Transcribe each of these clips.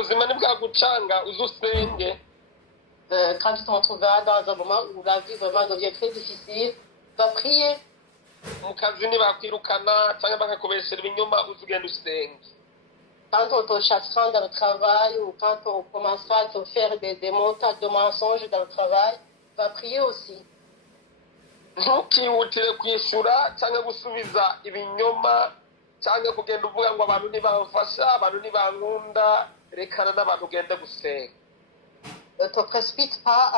ubuzima ntibwagucanga uze usenge. Quand tu te retrouveras dans un moment où la vie vraiment devient très difficile, va prier. Mu kazi ntibakwirukana cyangwa bakakubeshera ibinyoma uze ugenda usenge. Quand on te chassera dans le travail ou quand on commencera à te faire des montages de mensonges dans le travail, va prier aussi. Ntukihutire kwishyura cyangwa gusubiza ibinyoma cyangwa kugenda uvuga ngo abantu ntibamfasha, abantu ntibankunda, rekana n'abantu ugende gusenga. Ne te précipite pas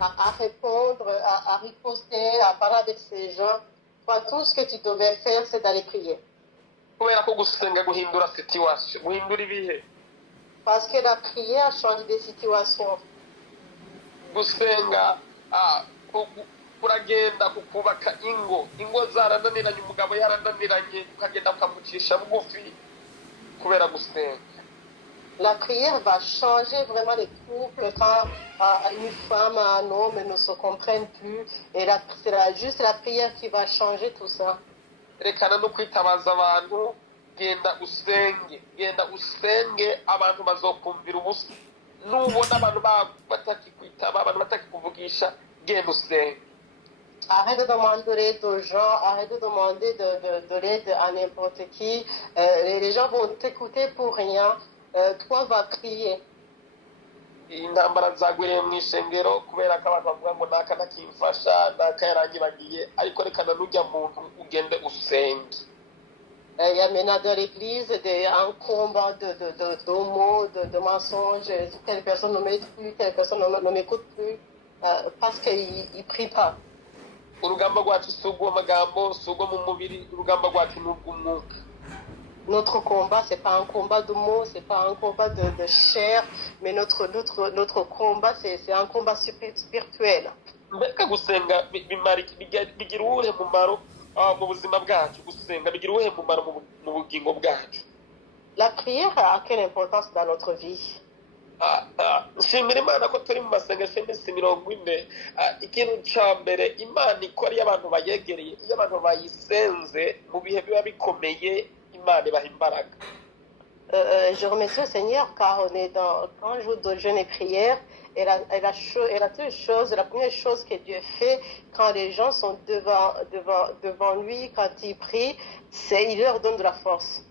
à répondre, à riposter, à parler avec ces gens. Toi, tout ce que tu devais faire, c'est d'aller prier. Kubera ko gusenga guhindura situation, guhindura ibihe. Parce que la prière change des situations. Gusenga kuragenda kukubaka ingo zarananiranye, umugabo yarananiranye, ukagenda ukamucisha bugufi kubera gusenga. La prière va changer vraiment les couples quand une femme et un homme ne se comprennent plus. Et c'est juste la prière qui va changer tout ça. Rekana no kwitabaza abantu, genda usenge abantu bazokumvira ubusa. Nubona abantu batakikwitaba, abantu batakikuvugisha, genda usenge. Arrête de demander de l'aide aux gens, arrête de demander de l'aide à n'importe qui. Les gens vont t'écouter pour rien. Toi, va prier. Intambara zagwiriye mu ishengero kubera ko abantu bavuga ngo naka nakimfasha, naka yarangibagiye, ariko rekana n'ujya muntu ugende usenge. Il y a maintenant dans l'église un combat de mots, de mensonges. Telle personne ne m'aide plus, telle personne ne m'écoute plus, parce qu'ils ne prient pas. Urugamba rwacu si urw'amagambo, si urwo mu mubiri, urugamba rwacu ni urw'umwuka. Notre combat, ce n'est pas un combat de mots, ce n'est pas un combat de chair, mais notre combat, c'est un combat spirituel. Mbega gusenga bigira uwuhe mumaro mu buzima bwacu? Gusenga bigira uwuhe mumaro mu bugingo bwacu? La prière a quelle importance dans notre vie? Nshimira Imana ko turi mu masengesho y'iminsi 40. Ikintu cya mbere Imana ikora iyo abantu bayegereye, iyo abantu bayisenze mu bihe biba bikomeye, Imana ibaha imbaraga. Je remercie le Seigneur car on est dans un jour de jeûne et prière. Et la première chose que Dieu fait quand les gens sont devant lui, quand ils prient, c'est qu'il leur donne de la force.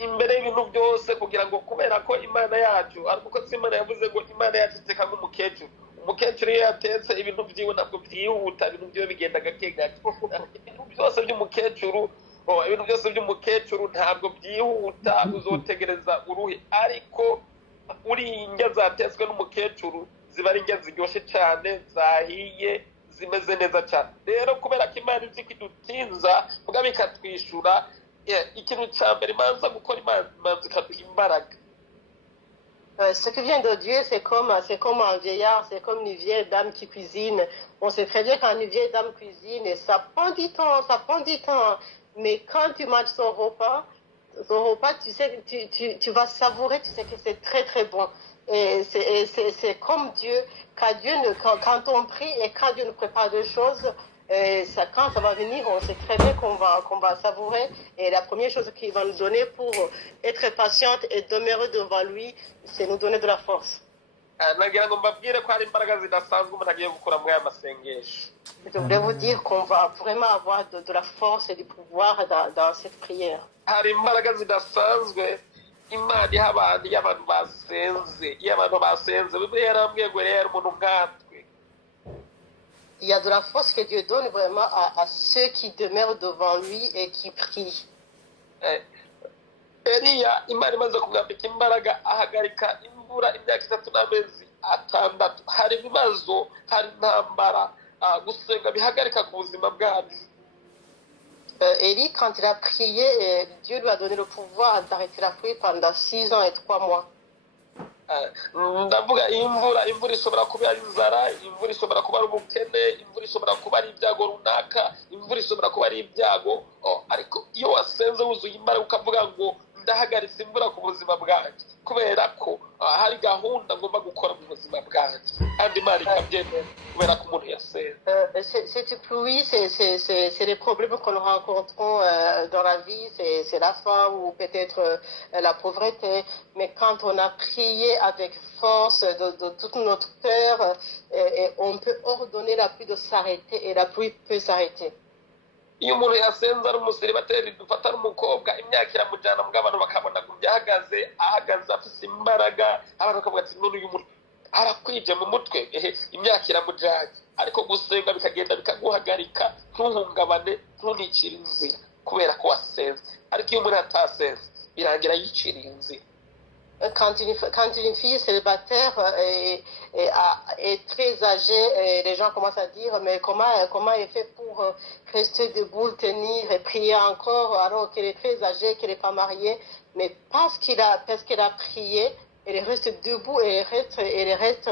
Imbere y'ibintu byose kugira ngo kubera ko Imana yacu ariko Imana yavuze ngo Imana yacu iteka nk'umukecuru. Umukecuru iyo yatetse ibintu byiwe ntabwo byihuta, ibintu byiwe bigenda gake gake. Ibintu byose by'umukecuru ntabwo byihuta, uzotegereza uruhe. Ariko uriya indya zatetswe n'umukecuru ziba ari indya ziryoshye cyane, zahiye, zimeze neza cyane. Rero kubera ko Imana izi kidutinza mugabo ikatwishyura, ikintu cya mbere imanza gukora, imanza ikaduha imbaraga. Ce qui vient de Dieu, c'est comme un vieillard, c'est comme une vieille dame qui cuisine. On sait très bien quand une vieille dame cuisine, et ça prend du temps. Mais quand tu manges son repas, tu sais, tu vas savourer, tu sais que c'est très très bon. Et c'est comme Dieu, quand on prie et quand Dieu nous prépare des choses, quand ça va venir, on sait très bien qu'on va savourer. Et la première chose qu'il va nous donner pour être patiente et demeurer devant lui, c'est nous donner de la force. Je voulais vous dire qu'on va vraiment avoir de la force et du pouvoir dans cette prière. Imana iha abantu iyo abantu basenze Bibiliya yarambwiye ngo rero umuntu nkatwe. Il y a de la force que Dieu donne vraiment à ceux qui demeurent devant lui et qui prient. Eliya Imana imaze kumwambika imbaraga ahagarika imvura imyaka 3 n'amezi 6. Hari ibibazo, hari intambara, gusenga bihagarika ku buzima bwacu. Élie, quand il a prié, Dieu lui a donné le pouvoir d'arrêter la pluie pendant 6 ans et 3 mois. Ndavuga imvura ishobora kuba ari inzara, imvura ishobora kuba ari ubukene, imvura ishobora kuba ari ibyago runaka, imvura ishobora kuba ari ibyago, ariko iyo wasenze wuzuye imbaraga ukavuga ngo ndahagaritse imvura ku buzima bwanjye kubera ko hari ari gahunda ngomba gukora mu buzima bwanjye kandi Imana ikabyemera kubera ko umuntu yasenze. Cette pluie, c'est les problèmes que nous rencontrons dans la vie, c'est la faim ou peut-être la pauvreté. Mais quand on a prié avec force de tout notre cœur, on peut ordonner la pluie de s'arrêter et la pluie peut s'arrêter. Iyo umuntu yasenze ari umusiribateri dufata n'umukobwa imyaka iramujyana mu abantu bakabona ahagaze afite imbaraga abantu bakavuga ati none uyu muntu arakwije mu mutwe imyaka iramujyanye ariko gusenga bikagenda bikaguhagarika ntuhungabane ntunicire inzira kubera ko wasenze ariko iyo umuntu atasenze birangira yiciriye inzira. Quand une fille célibataire est très âgée, les gens commencent à dire mais comment elle fait pour rester debout, tenir et prier encore alors qu'elle est très âgée, qu'elle n'est pas mariée. Mais parce qu'elle a prié, elle reste debout et elle reste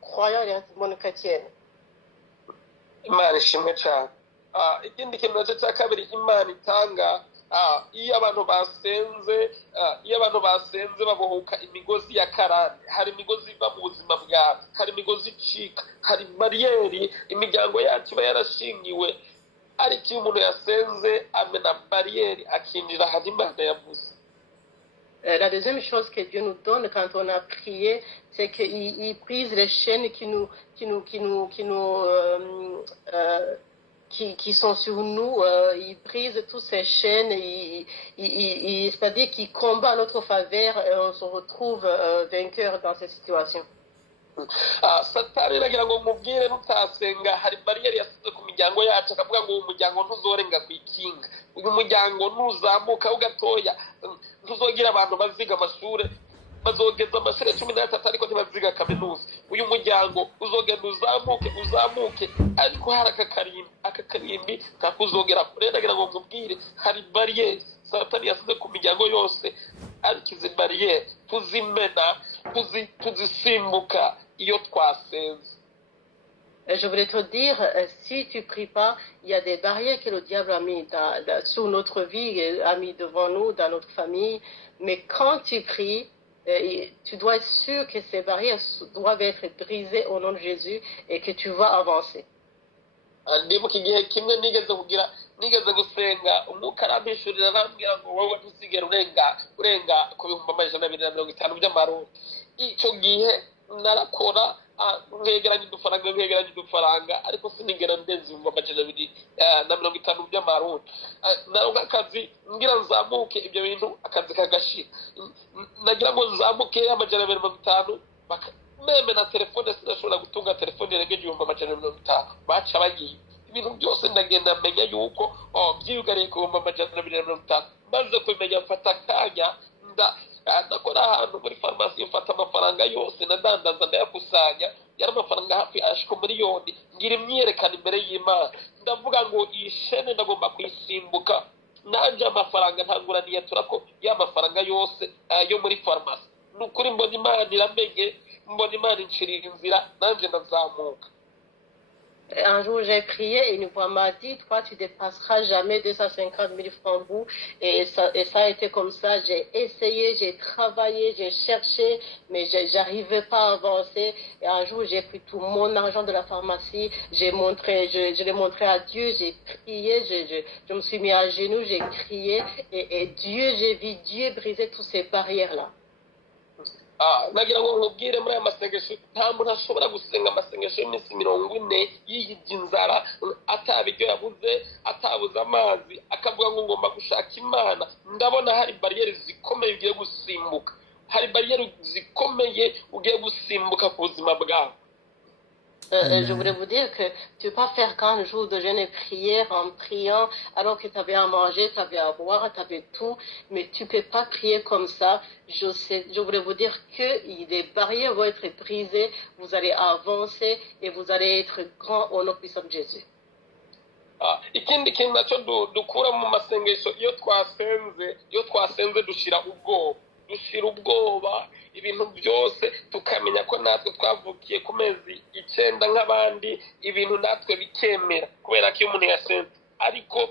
croyante, elle reste bonne chrétienne. Imana ishimwe cyane. Ikindi kintu nacyo cya kabiri Imana itanga iyo abantu basenze babohoka imigozi ya karande. Hari imigozi iva mu buzima bwawe, hari imigozi icika, hari bariyeri imiryango yacu iba yarashingiwe ariko iyo umuntu yasenze amena bariyeri akinjira ahantu Imana yavuze. La deuxième chose que Dieu nous donne quand on a prié, c'est qu'il brise les chaînes qui sont sur nous, il brise toutes ces chaînes, c'est-à-dire qu'il combat à notre faveur et on se retrouve vainqueur dans cette situation. Satani nagira ngo mubwire nutasenga hari bariyeri yasize ku miryango yacu akavuga ngo uyu muryango ntuzorenga ku ikinga, uyu muryango nuzamuka ugatoya ntuzogira abantu baziga amashuri bazogeza amashuri 13 ariko ntibaziga kaminuza, uyu muryango uzogenda uzamuke ariko hari akakarimbi kakuzogera kure. Nagira ngo mubwire hari bariyeri Satani yasize ku miryango yose ariko izi bariyeri tuzimena tuzisimbuka iyo twasenze. Je voulais te dire, si tu pries pas, il y a des barrières que le diable a mis sur notre vie, a mis devant nous, dans notre famille. Mais quand tu pries, tu dois être sûr que ces barrières doivent être brisées au nom de Jésus et que tu vas avancer. Ndibuka igihe kimwe nigeze gusenga umwuka arambishurira arambwira ngo wowe ntusigere urenga ku 250 by'amarundi. Icyo gihe narakora nkegeranya udufaranga ariko sinigera ndenza 250 by'amarundi. Naronka akazi ngira nzamuke ibyo bintu akazi kagashira, nagira ngo nzamuke 250 meme na telefone sinashobora gutunga telefone irengeje 250 baca bagiye ibintu byose ndagenda menya yuko byiyugariye ku 250 maze kumenya mfata kanya ndakora ahantu muri farumasi mfata amafaranga yose nadandaza ndayakusanya yari amafaranga hafi ashiko miliyoni ngira imyerekana imbere y'Imana ndavuga ngo iyi shene ndagomba kuyisimbuka nanje amafaranga ntanguraniye turako ya mafaranga yose yo muri farumasi. Nukuri mbona Imana iramenye, mbona Imana incirira inzira nanje ndazamuka. Un jour, j'ai prié et une voix m'a dit, toi, tu dépasseras jamais 250 000 francs bout. Et ça a été comme ça. J'ai essayé, j'ai travaillé, j'ai cherché, mais j'arrivais pas à avancer. Et un jour, j'ai pris tout mon argent de la pharmacie. Je l'ai montré à Dieu, j'ai prié, je me suis mis à genoux, j'ai crié. Et j'ai vu Dieu briser toutes ces barrières-là. Nagira ngo nkubwire muri aya masengesho nta muntu ashobora gusenga amasengesho y'iminsi 40 yiyijya inzara atabiryo yabuze atabuze amazi akavuga ngo ngomba gushaka Imana. Ndabona hari bariyeri zikomeye ugiye gusimbuka, hari bariyeri zikomeye ugiye gusimbuka ku buzima bwawe. Je voulais vous dire que tu ne peux pas faire qu'un jour de jeûne et prière en priant alors que tu avais à manger, tu avais à boire, tu avais tout, mais tu ne peux pas prier comme ça. Je voulais vous dire que les barrières vont être brisées, vous allez avancer et vous allez être grand au nom puissant de Jésus. Ikindi kintu nacyo dukura mu masengesho iyo twasenze dushira ubwoba ibintu byose tukamenya ko natwe twavukiye ku mezi 9 nk'abandi ibintu natwe bikemera kubera ko umuntu yasenze ariko